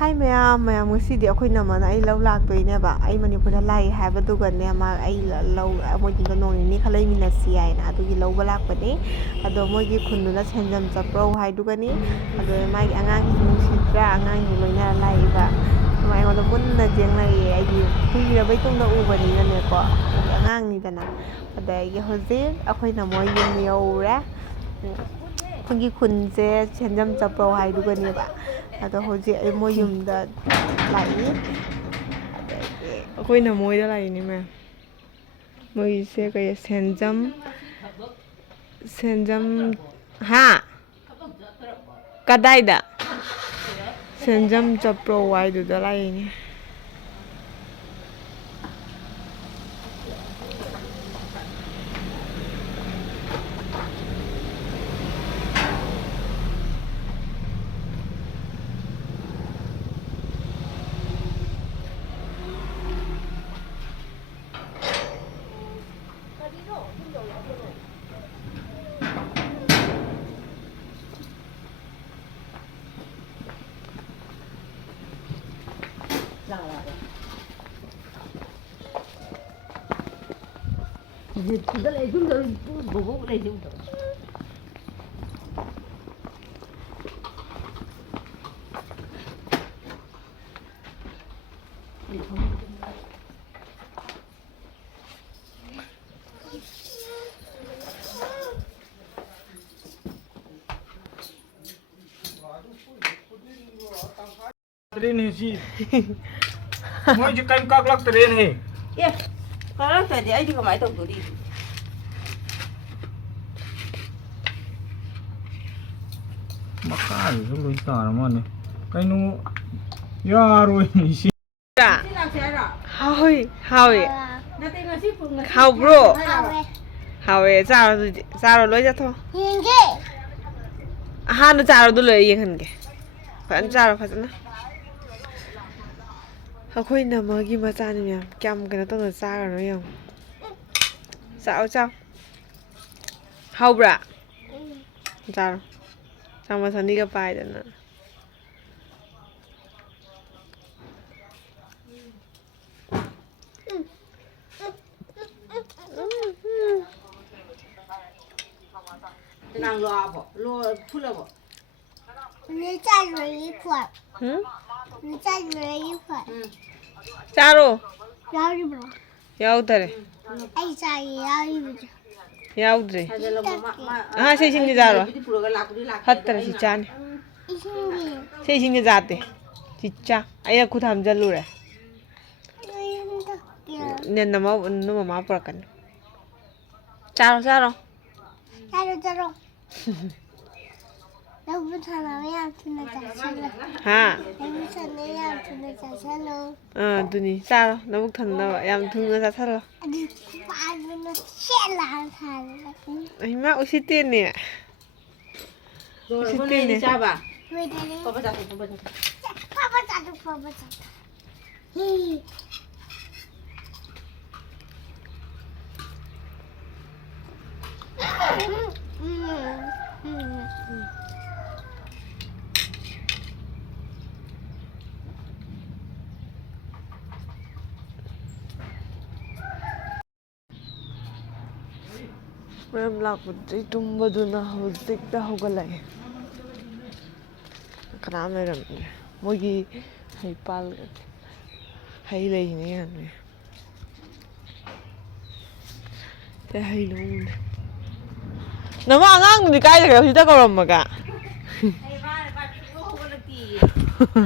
Hai maya ngꯁꯤꯗꯤ ꯑꯩꯈꯣꯏ ꯅꯃꯅ ꯑꯩ ꯂꯧ ꯂꯥꯛꯇꯣꯏꯅꯦꯕ ꯑꯩ ꯃꯅꯤꯄꯨꯔꯗ ꯂꯥꯛꯏ ꯍꯥꯏꯕꯗꯨꯒꯅꯦ ꯃꯥ ꯑꯩ ꯂꯧ ꯃꯣꯏꯒꯤꯗ ꯅꯣꯡ ꯅꯤꯅꯤ ꯈꯔ ꯂꯩꯃꯤꯟꯅꯁꯤ ꯍꯥꯏꯅ ꯑꯗꯨꯒꯤ ꯂꯧꯕ ꯂꯥꯛꯄꯅꯤ ꯑꯗꯣ ꯃꯣꯏꯒꯤ ꯈꯨꯟꯗꯨꯅ ꯁꯦꯟꯖꯝ ꯆꯠꯄ꯭ꯔꯧ ꯍꯥꯏꯗꯨꯒꯅꯤ ꯑꯗꯣ ꯃꯥꯒꯤ ꯑꯉꯥꯡꯁꯤꯡ ꯅꯨꯡꯁꯤꯗ꯭ꯔꯥ ꯑꯉꯥꯡꯁꯤꯡ ꯂꯣꯏꯅꯔ ꯂꯥꯛꯏꯕ ꯑꯗꯨꯃꯥꯏ ꯑꯩꯉꯣꯟꯗ ꯃꯨꯟꯅ ꯌꯦꯡꯂꯛꯏ ꯑꯩꯗꯤ ꯀꯨꯏꯔꯕꯩ ꯇꯨꯡꯗ ꯎꯕꯅꯤꯅꯅꯦꯀꯣ ꯍꯥꯏꯗꯤ ꯑꯉꯥꯡꯅꯤꯗꯅ ꯑꯗꯒꯤ ꯍꯧꯖꯤꯛ ꯑꯩꯈꯣꯏꯅ ꯃꯣꯏ ꯌꯨꯝ ꯌꯧꯔꯦ ꯑꯩꯈꯣꯏꯒꯤ ꯈꯨꯟꯁꯦ ꯁꯦꯟꯖꯝ ꯆꯠꯄ꯭ꯔꯧ ꯍꯥꯏꯗꯨꯒꯅꯦꯕ ꯑꯗꯣ ꯍꯧꯖꯤꯛ ꯑꯩ ꯃꯣꯏ ꯌꯨꯝꯗ ꯂꯥꯛꯏ ꯑꯗꯒꯤ ꯑꯩꯈꯣꯏꯅ ꯃꯣꯏꯗ ꯂꯥꯛꯏꯅꯤ ꯃꯌꯥꯝ ꯃꯣꯏꯁꯦ ꯀꯩ ꯁꯦꯟꯖꯝ ꯍꯥ ꯀꯗꯥꯏꯗ ꯁꯦꯟꯖꯝ ꯆꯠꯄ꯭ꯔꯧ ꯋꯥꯏꯗꯨꯗ ꯂꯥꯛꯏꯅꯤ ꯃꯣꯏꯁꯦ ꯀꯩꯝ ꯀꯛꯂꯛꯇ꯭ꯔꯦꯅꯦ ꯑꯦ ꯀꯛꯂꯛꯇ꯭ꯔꯗꯤ ꯑꯩꯗꯤ ꯀꯃꯥꯏꯅ ꯇꯧꯗꯣꯔꯤ ꯃꯈꯥꯗꯁꯨ ꯂꯣꯏ ꯇꯥꯔ ꯃꯥꯜꯂꯦ ꯀꯩꯅꯣ ꯌꯥꯔꯣꯏꯅꯦ ꯁꯤ ꯍꯥꯎꯏ ꯍꯥꯎꯏ ꯍꯥꯎꯕ꯭ꯔꯣ ꯍꯥꯎꯋꯦ ꯆꯥꯔꯣ ꯑꯗꯨꯗꯤ ꯆꯥꯔꯣ ꯂꯣꯏ ꯆꯥꯊꯣꯛ ꯌꯦꯡꯒꯦ ꯑꯍꯥꯟꯕ ꯆꯥꯔꯣꯗꯨ ꯂꯣꯏꯔ ꯌꯦꯡꯍꯟꯒꯦ ꯐꯖꯅ ꯆꯥꯔꯣ ꯐꯖꯅ ꯑꯩꯈꯣꯏ ꯅꯃꯒꯤ ꯃꯆꯥꯅꯤ ꯃꯌꯥꯝ ꯀꯌꯥꯝ ꯀꯩꯅꯣ ꯇꯧꯅ ꯆꯥꯈ꯭ꯔꯅꯣ ꯌꯦꯡꯉꯣ ꯆꯥꯎ ꯆꯥꯎ ꯍꯥꯎꯕ꯭ꯔꯥ ꯆꯥꯔꯣ ꯆꯥꯃꯁ ꯑꯅꯤꯒ ꯄꯥꯏꯗꯅ ꯅꯪ ꯂꯣꯛꯑꯕꯣ ꯐꯨꯠꯂꯕꯣ ꯆꯥꯔꯣ ꯌꯥꯎꯔꯤꯕ꯭ꯔꯣ ꯌꯥꯎꯗꯔꯦ ꯑꯩ ꯆꯥꯏꯌꯦ ꯌꯥꯎꯔꯤꯕꯗꯣ ꯌꯥꯎꯗ꯭ꯔꯦ ꯑꯥ ꯁꯤ ꯏꯁꯤꯡꯁꯦ ꯆꯥꯔꯣ ꯄꯨꯔꯒ ꯂꯥꯛꯄꯨꯗꯤ ꯂꯥꯛꯀꯦ ꯑꯗꯣ ꯐꯠꯇꯔꯦ ꯁꯤ ꯑꯩꯅ ꯆꯥꯅꯤ ꯏꯁꯤꯡꯗꯤ ꯁꯤ ꯏꯁꯤꯡꯁꯦ ꯖꯥꯗꯦ ꯁꯤ ꯆꯥ ꯑꯩꯅ ꯈꯨꯠ ꯍꯥꯝꯖꯜꯂꯨꯔꯦ ꯅꯣꯏ ꯃꯃꯥ ꯄꯨꯔꯛꯀꯅꯤ ꯆꯥꯔꯣ ꯆꯥꯔꯣ ꯆꯥꯔꯣ ꯂꯧꯕꯨ ꯊꯥꯅꯕ ꯌꯥꯝ ꯊꯨꯅ ꯆꯥꯁꯜꯂꯣ ꯍꯥ ꯂꯧꯕꯨ ꯊꯥꯅꯕ ꯌꯥꯝ ꯊꯨꯅ ꯆꯥꯁꯜꯂꯣ ꯑꯗꯨꯅꯤ ꯆꯥꯔꯣ ꯅꯕꯨꯛ ꯊꯟꯅꯕ ꯌꯥꯝ ꯊꯨꯅ ꯆꯥꯁꯜꯂꯣ ꯑꯗꯨ ꯄꯥꯗꯨꯅ ꯁꯦꯠꯂꯥꯒ ꯊꯥꯔꯒ ꯏꯃꯥ ꯎꯁꯤꯠꯇꯦꯅꯦ ꯂꯣꯏꯔꯕꯣ ꯎꯁꯤꯠꯇꯦꯅꯦ ꯅꯣꯏꯗꯤ ꯆꯥꯕ ꯂꯣꯏꯗꯔꯦ ꯄꯥꯄꯥ ꯆꯥꯊꯣꯛ ꯐꯕ ꯆꯥꯗꯣ ꯃꯌꯥꯝ ꯂꯥꯛꯄꯗꯩ ꯇꯨꯝꯕꯗꯨꯅ ꯍꯧꯖꯤꯛꯇ ꯍꯧꯒꯠꯂꯛꯑꯦ ꯀꯅꯥꯝ ꯂꯩꯔꯝꯗ꯭ꯔꯦ ꯃꯣꯏꯒꯤ ꯍꯩꯄꯥꯜ ꯍꯩ ꯂꯩꯅꯦ ꯌꯥꯝꯅ ꯍꯩ ꯂꯧꯔꯨꯅꯦ ꯅꯃ ꯑꯉꯥꯡꯗꯨꯗꯤ ꯀꯥꯏ ꯂꯩꯈ꯭ꯔꯦ ꯍꯧꯖꯤꯛꯇ ꯀꯧꯔꯝꯃꯒ ꯑꯩ ꯃꯥꯅ ꯁꯨꯡꯍꯧ ꯍꯧꯒꯠꯂꯛꯇꯦꯌꯦ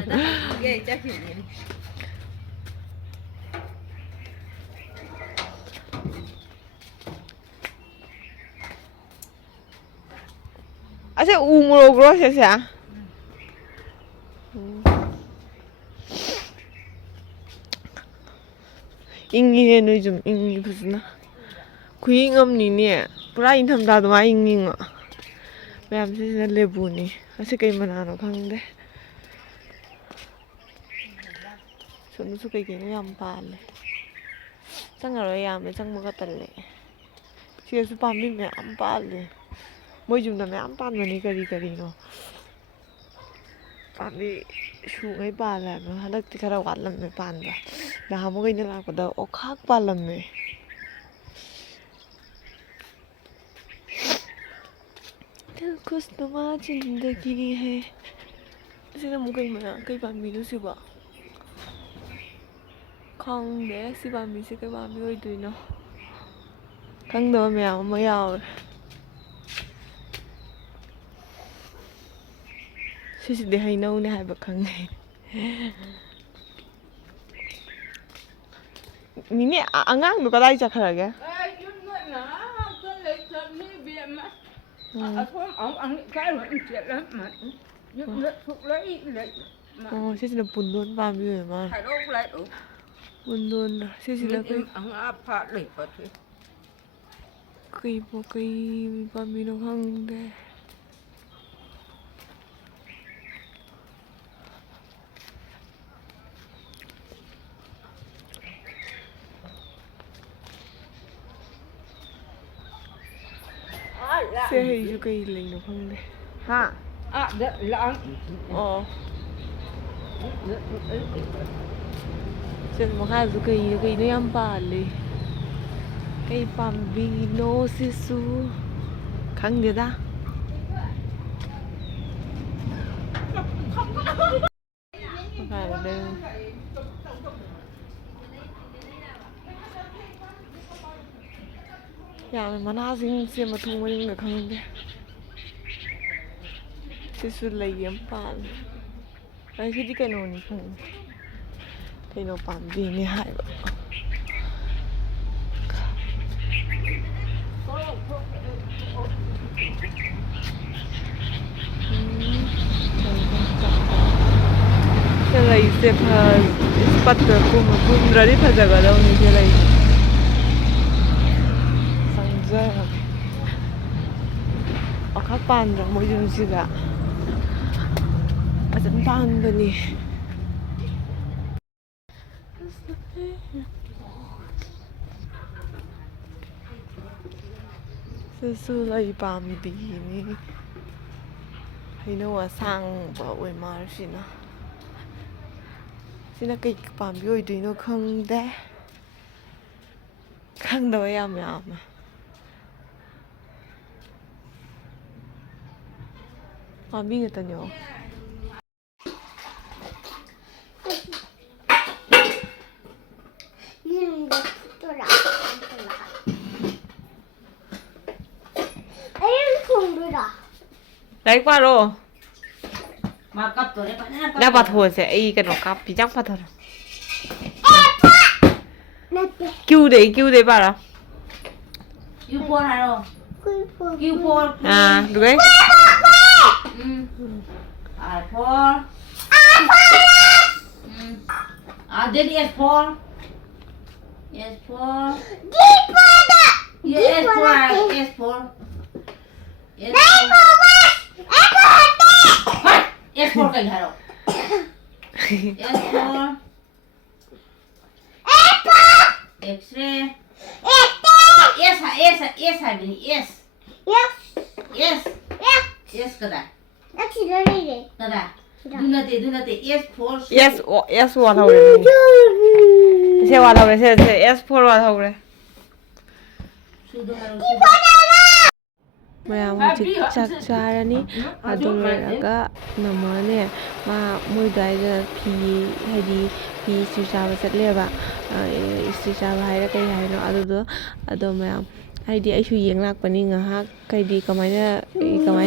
ꯑꯗ ꯍꯪꯉꯨꯒꯦ ꯆꯠꯈꯤꯕꯅꯦ ꯑꯁꯦ ꯎ ꯃꯣꯔꯣꯛꯔꯣ ꯁꯤꯁꯦ ꯏꯪꯉꯤꯍꯦ ꯅꯣꯏ ꯁꯨꯝ ꯏꯪꯉꯤ ꯐꯖꯅ ꯈꯨꯏꯪ ꯑꯃꯅꯤꯅꯦ ꯄꯨꯔꯥ ꯏꯪꯊꯝꯊꯥ ꯑꯗꯨꯃꯥꯏ ꯏꯪꯉꯤꯉꯣ ꯃꯌꯥꯝ ꯁꯤꯁꯤꯅ ꯂꯦꯕꯨꯅꯤ ꯑꯁꯤ ꯀꯩ ꯃꯅꯥꯅꯣ ꯈꯪꯗꯦ ꯁꯣꯝꯗꯁꯨ ꯀꯩꯀꯩꯅꯣ ꯌꯥꯝ ꯄꯥꯜꯂꯦ ꯆꯪꯉꯔꯣꯏ ꯌꯥꯝꯃꯦ ꯆꯪꯕꯒ ꯇꯜꯂꯦ ꯁꯤꯗꯁꯨ ꯄꯥꯝꯕꯤ ꯃꯌꯥꯝ ꯄꯥꯜꯂꯦ ꯃꯣꯏ ꯌꯨꯝꯗ ꯃꯌꯥꯝ ꯄꯥꯟꯕꯅꯤ ꯀꯔꯤ ꯀꯔꯤꯅꯣ ꯄꯥꯝꯕꯤ ꯁꯨꯉꯩ ꯄꯥꯜꯂꯦꯕ ꯍꯟꯗꯛꯇꯤ ꯈꯔ ꯋꯥꯠꯂꯝꯃꯦ ꯄꯥꯟꯕ ꯅꯍꯥꯟꯃꯨꯛ ꯑꯩꯅ ꯂꯥꯛꯄꯗ ꯑꯣꯈꯥꯛ ꯄꯥꯜꯂꯝꯃꯦ दिल खुश नुमा जिंदगी है sini amuk kay pambi siba khangde si pambi si kay pambi oidoino khangdaba mayam ama yawe sisidi hainawne haiba khange Mimi angang do kadai chakharage sisina pundon pambi ma pundon sisina kay pambi no khangde se hay ju kay lấy nó không đây ha sen mo ha ju kay no yam pali kay pambino sisu khang dia da phải là đây 야, mana sing sia ma thung mai nga khang de. Sisu lai yam pan. Ai khi di kano ni khang. Kai no pan bi ni hai ba. Cái này sẽ phải bắt được cùng ra đi phải ra đâu như thế này. Akak pandang mo yun sila asan panda ni susulay pambi ni hinawa sang ba oi mar sina kay pambi oi duino khang de khang da yam pambi nga tanyo đấy qua rồi mà cấp tuổi đấy bạn đã bắt hồi sẽ y cái nó cặp thì chắc bắt thôi kêu đấy bà đó kêu phô hay rồi kêu phô à được đấy phô then yes phô yes phô yes phô yes phô yes phô cái hả rồi yes phô X-ray. Yes, Bini. Yes. Yes, kada. Kada. Do not. Yes, for. yes what hầu đấy xe what hầu đấy xe yes for what hầu đấy mayam hujik chak charani adu loiraga namane ma moi daida phi haidi phi sijaba chatleba sijaba haira kai haino adu mayam haidi aishu yeng lakpani ngahak kaidi kamaina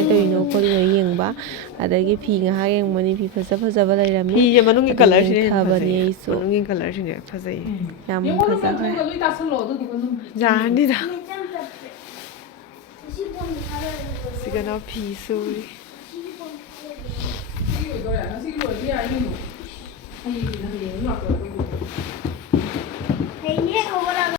toino kolina yengba adagi phi ngahak yengmani phi phajaba lairami phi je manungi color sine thabani so manungi color sine phajai yam phajaba jani da sigana phi suri